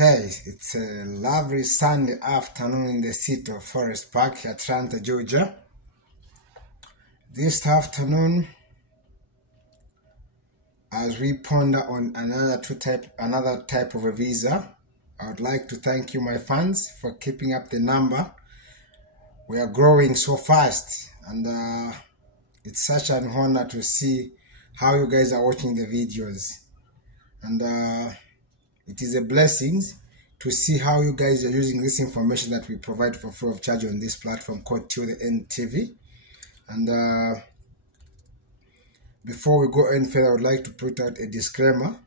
Okay, it's a lovely Sunday afternoon in the city of Forest Park, Atlanta, Georgia. This afternoon, as we ponder on another type of a visa, I would like to thank you, my fans, for keeping up the number. We are growing so fast, and it's such an honor to see how you guys are watching the videos, and it is a blessing to see how you guys are using this information that we provide for free of charge on this platform called Till the End TV. And before we go any further, I would like to put out a disclaimer.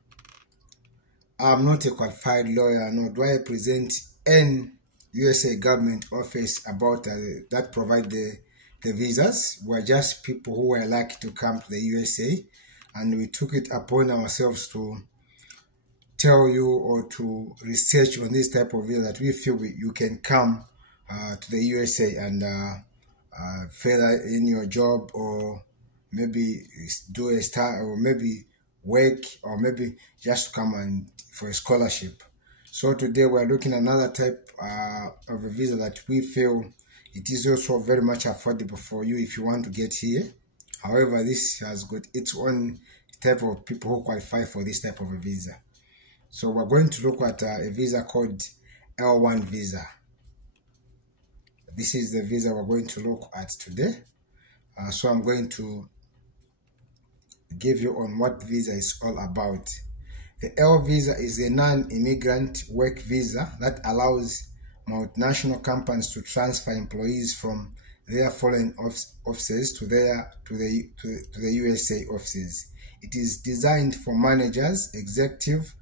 I'm not a qualified lawyer, nor do I present any USA government office about that provide the visas. We're just people who were lucky to come to the USA, and we took it upon ourselves to tell you or to research on this type of visa that we feel you can come to the USA and further in your job, or maybe do a start, or maybe work, or maybe just come and for a scholarship. So today we're looking at another type of a visa that we feel it is also very much affordable for you if you want to get here. However, this has got its own type of people who qualify for this type of a visa. So we're going to look at a visa called L-1 visa. This is the visa we're going to look at today. So I'm going to give you on what visa is all about. The L visa is a non-immigrant work visa that allows multinational companies to transfer employees from their foreign offices to the USA offices. It is designed for managers, executive,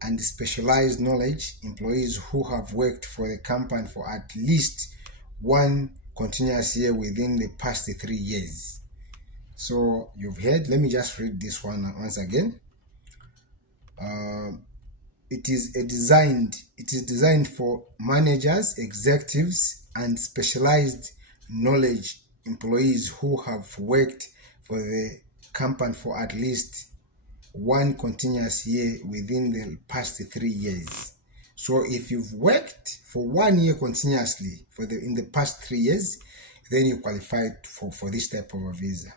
and specialized knowledge employees who have worked for the company for at least one continuous year within the past 3 years. So you've heard, let me just read this one once again. It is designed for managers, executives, and specialized knowledge employees who have worked for the company for at least one continuous year within the past 3 years. So if you've worked for 1 year continuously in the past 3 years, then you qualify for this type of a visa.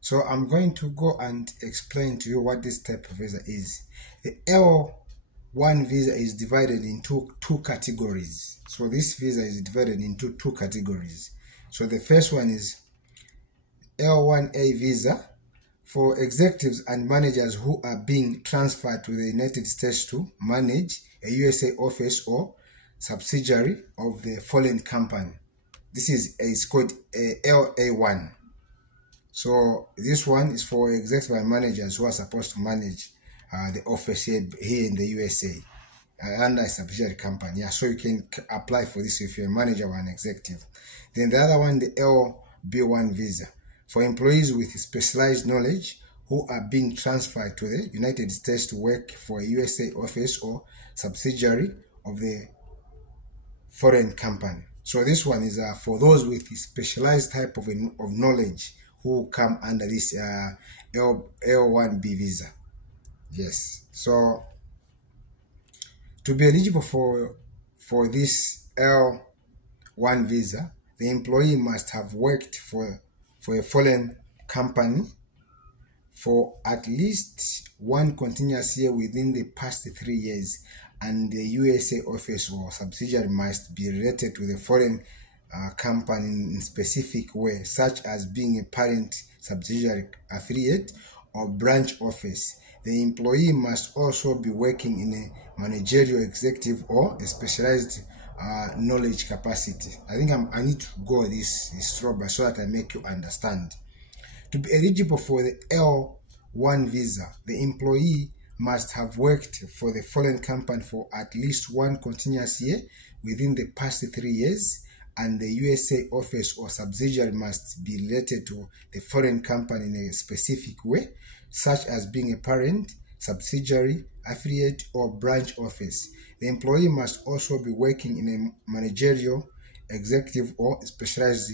So I'm going to go and explain to you what this type of visa is. The L1 visa is divided into two categories. So this visa is divided into two categories. So the first one is L1A visa for executives and managers who are being transferred to the United States to manage a USA office or subsidiary of the foreign company. This is called LA1. So this one is for executives and managers who are supposed to manage the office here in the USA under a subsidiary company. Yeah, so you can apply for this if you're a manager or an executive. Then the other one, the LB1 visa, for employees with specialized knowledge who are being transferred to the United States to work for a USA office or subsidiary of the foreign company. So this one is for those with specialized type of knowledge who come under this L1B visa. Yes. So to be eligible for this L1 visa, the employee must have worked for a foreign company for at least one continuous year within the past 3 years, and the USA office or subsidiary must be related to the foreign company in a specific way, such as being a parent, subsidiary, affiliate, or branch office. The employee must also be working in a managerial, executive, or a specialized knowledge capacity. I think I need to go this through so that I make you understand. To be eligible for the L1 visa, the employee must have worked for the foreign company for at least one continuous year within the past 3 years, and the USA office or subsidiary must be related to the foreign company in a specific way, such as being a parent, subsidiary, affiliate, or branch office. The employee must also be working in a managerial, executive, or specialized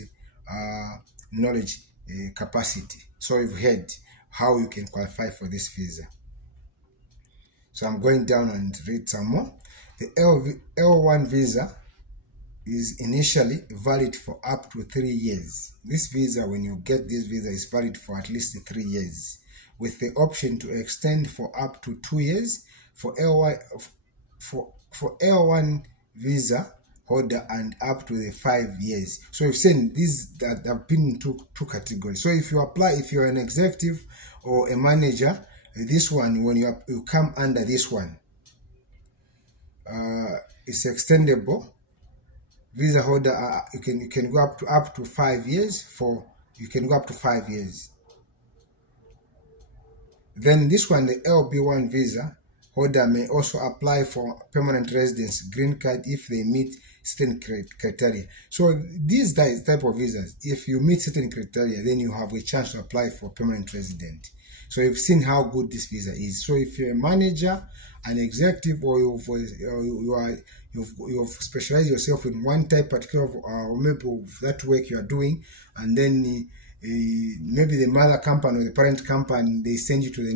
knowledge capacity. So you've heard how you can qualify for this visa. So I'm going down and read some more. The L1 visa is initially valid for up to 3 years. This visa, when you get this visa, is valid for at least 3 years, with the option to extend for up to 2 years for L1 visa holder and up to the 5 years. So you've seen these that have been in two categories. So if you apply, if you're an executive or a manager, this one, when you come under this one, it's extendable. Visa holder, you can go up to 5 years. You can go up to 5 years. Then this one, the LB1 visa holder may also apply for permanent residence green card if they meet certain criteria. So these type of visas, if you meet certain criteria, then you have a chance to apply for permanent resident. So you've seen how good this visa is. So if you're a manager, an executive, or you've specialized yourself in one type particular or maybe of that work you are doing, and then maybe the mother company or the parent company, they send you to the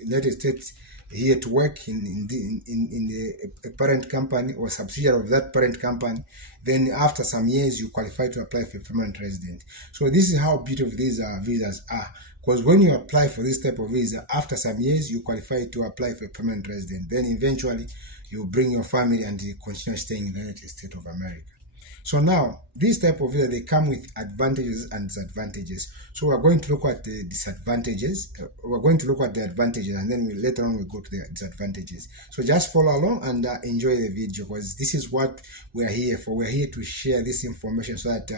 United States here to work in the parent company or subsidiary of that parent company, then after some years you qualify to apply for permanent resident. So this is how beautiful these visas are, because when you apply for this type of visa, after some years you qualify to apply for permanent resident. Then eventually you bring your family and you continue staying in the United States of America. So now, this type of visa, they come with advantages and disadvantages. So we're going to look at the disadvantages. We're going to look at the advantages, and then later on we'll go to the disadvantages. So just follow along and enjoy the video, because this is what we're here for. We're here to share this information so that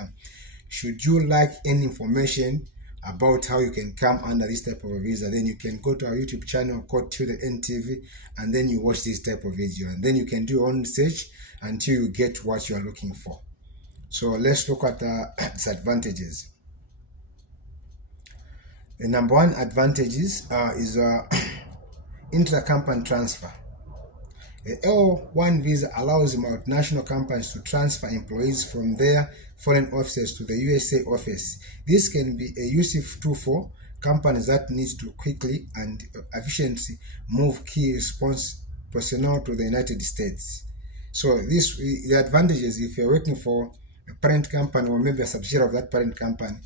should you like any information about how you can come under this type of a visa, then you can go to our YouTube channel called To The End TV, and then you watch this type of video, and then you can do your own research until you get what you are looking for. So let's look at the disadvantages. The number one advantages is intercompany transfer. The L1 visa allows multinational companies to transfer employees from their foreign offices to the USA office. This can be a useful tool for companies that need to quickly and efficiently move key response personnel to the United States. So the advantages, if you're working for a parent company or maybe a subsidiary of that parent company,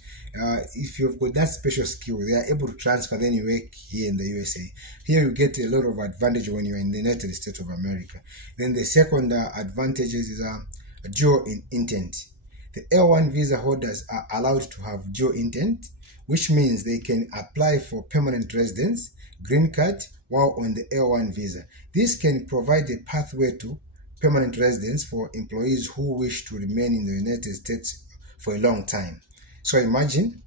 if you've got that special skill, they are able to transfer, then you work here in the USA. Here you get a lot of advantage when you're in the United States of America. Then the second advantage is dual intent. The L1 visa holders are allowed to have dual intent, which means they can apply for permanent residence, green card, while on the L1 visa. This can provide a pathway to permanent residence for employees who wish to remain in the United States for a long time. So imagine,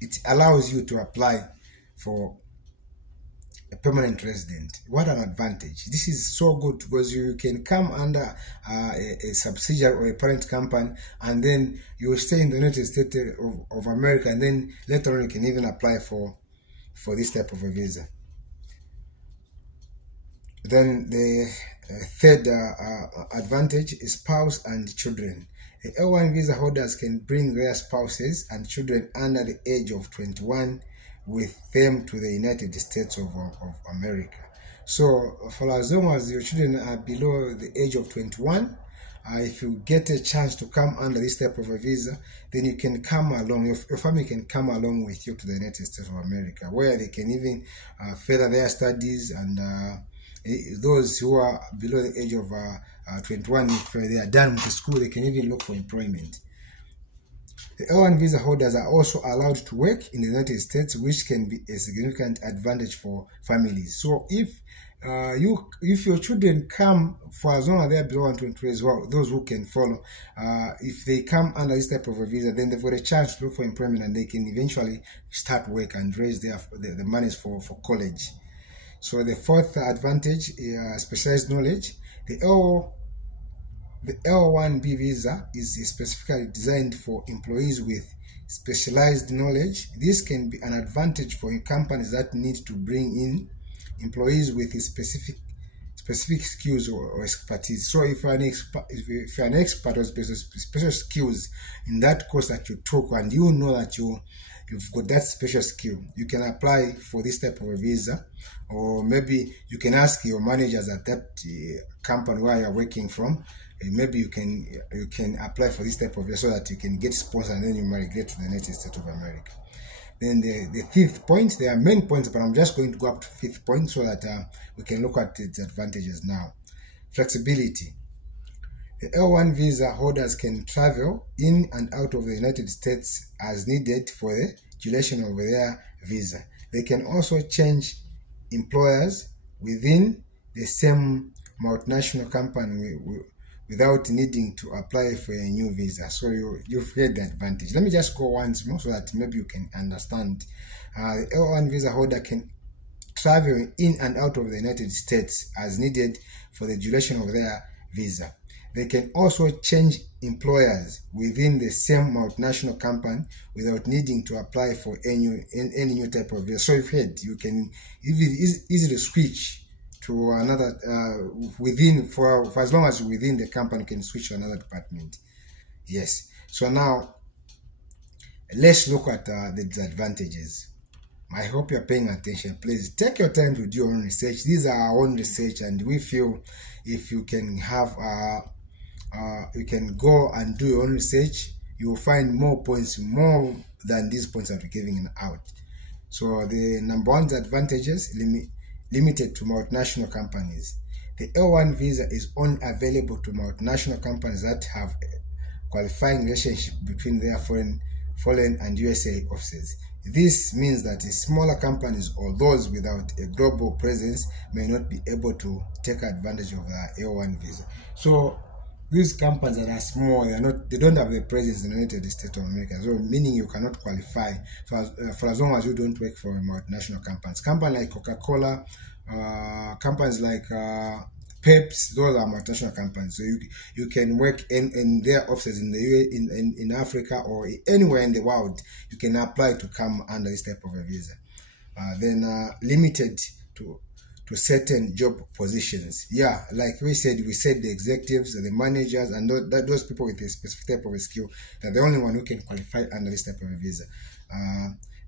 it allows you to apply for a permanent resident. What an advantage. This is so good, because you can come under a subsidiary or a parent company, and then you will stay in the United States of America, and then later on you can even apply for this type of a visa. Then the third advantage is spouse and children. The L1 visa holders can bring their spouses and children under the age of 21 with them to the United States of America. So for as long as your children are below the age of 21, if you get a chance to come under this type of a visa, then you can come along, your family can come along with you to the United States of America, where they can even further their studies, and those who are below the age of 21, if they are done with the school, they can even look for employment. The L1 visa holders are also allowed to work in the United States, which can be a significant advantage for families. So if your children come, for as long as they are below 120 as well, those who can follow, if they come under this type of a visa, then they've got a chance to look for employment, and they can eventually start work and raise the monies for college. So the fourth advantage is specialized knowledge. The L1B visa is specifically designed for employees with specialized knowledge. This can be an advantage for companies that need to bring in employees with specific skills or expertise. So if you're an expert or special skills in that course that you took, and you know that you've got that special skill, you can apply for this type of a visa, or maybe you can ask your managers at that company where you're working from. Maybe you can apply for this type of visa so that you can get sponsored and then you migrate to the United States of America. Then the fifth point, there are many points, but I'm just going to go up to fifth point so that we can look at its advantages now. Flexibility. The L-1 visa holders can travel in and out of the United States as needed for the duration of their visa. They can also change employers within the same multinational company without needing to apply for a new visa. So you've heard the advantage. Let me just go once more so that maybe you can understand. The L-1 visa holder can travel in and out of the United States as needed for the duration of their visa. They can also change employers within the same multinational company without needing to apply for any new type of visa. So you've heard, you can easily switch to another for as long as within the company, you can switch to another department. Yes. So now let's look at the disadvantages. I hope you're paying attention. Please take your time to do your own research. These are our own research, and we feel if you can have you can go and do your own research, you will find more points, more than these points that we're giving out. So the number one advantages, limited to multinational companies. The L-1 visa is only available to multinational companies that have a qualifying relationship between their foreign and USA offices. This means that the smaller companies or those without a global presence may not be able to take advantage of the L-1 visa. So these companies that are small, they don't have the presence in the United States of America. So meaning you cannot qualify for as long as you don't work for multinational companies. Companies like Coca-Cola, companies like Pepsi, those are multinational companies. So you can work in their offices in the in Africa or anywhere in the world. You can apply to come under this type of a visa. Then limited to certain job positions. Yeah, like we said the executives, the managers, and those people with a specific type of a skill are the only one who can qualify under this type of a visa.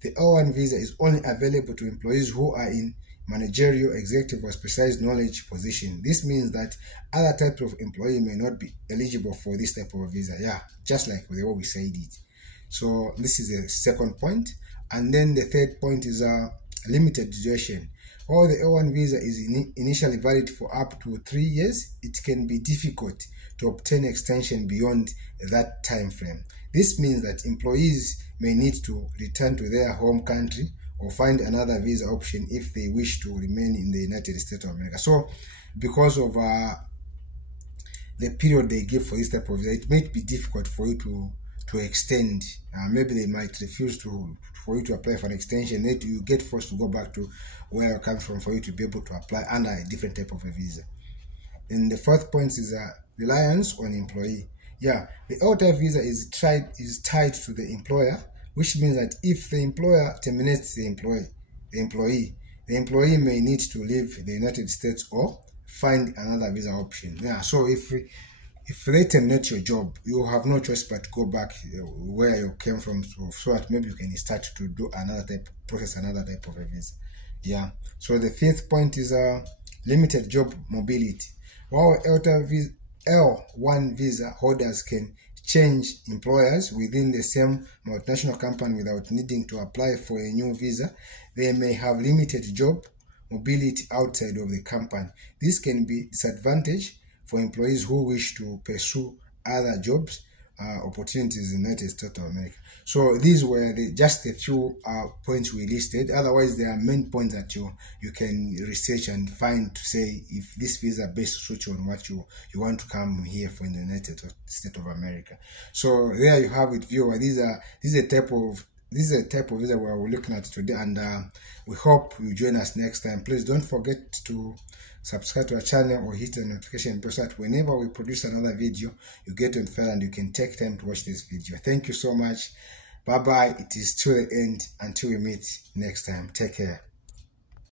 The L-1 visa is only available to employees who are in managerial, executive, or specialized knowledge position. This means that other types of employee may not be eligible for this type of a visa. Yeah, just like the way we said it. So this is the second point. And then the third point is limited duration. While the L-1 visa is initially valid for up to 3 years, it can be difficult to obtain extension beyond that time frame. This means that employees may need to return to their home country or find another visa option if they wish to remain in the United States of America. So because of the period they give for this type of visa, it might be difficult for you to extend. Maybe they might refuse for you to apply for an extension. Then you get forced to go back to where you come from for you to be able to apply under a different type of a visa. Then the fourth point is reliance on employee. Yeah, the L-type visa is tied to the employer, which means that if the employer terminates the employee may need to leave the United States or find another visa option. Yeah, so if they terminate your job, you have no choice but to go back where you came from, so that maybe you can start to do another type of a visa. Yeah. So the fifth point is limited job mobility. While L-1 visa holders can change employers within the same multinational company without needing to apply for a new visa, they may have limited job mobility outside of the company. This can be disadvantage for employees who wish to pursue other jobs opportunities in the United States of America. So these were just a few points we listed. Otherwise, there are main points that you can research and find to say if this visa based suits on what you want to come here for in the United States of America. So there you have it, viewer. This is a type of visa we're looking at today, and we hope you join us next time. Please don't forget to subscribe to our channel or hit the notification bell so that whenever we produce another video, you get notified and you can take time to watch this video. Thank you so much. Bye bye. It is to the end. Until we meet next time. Take care.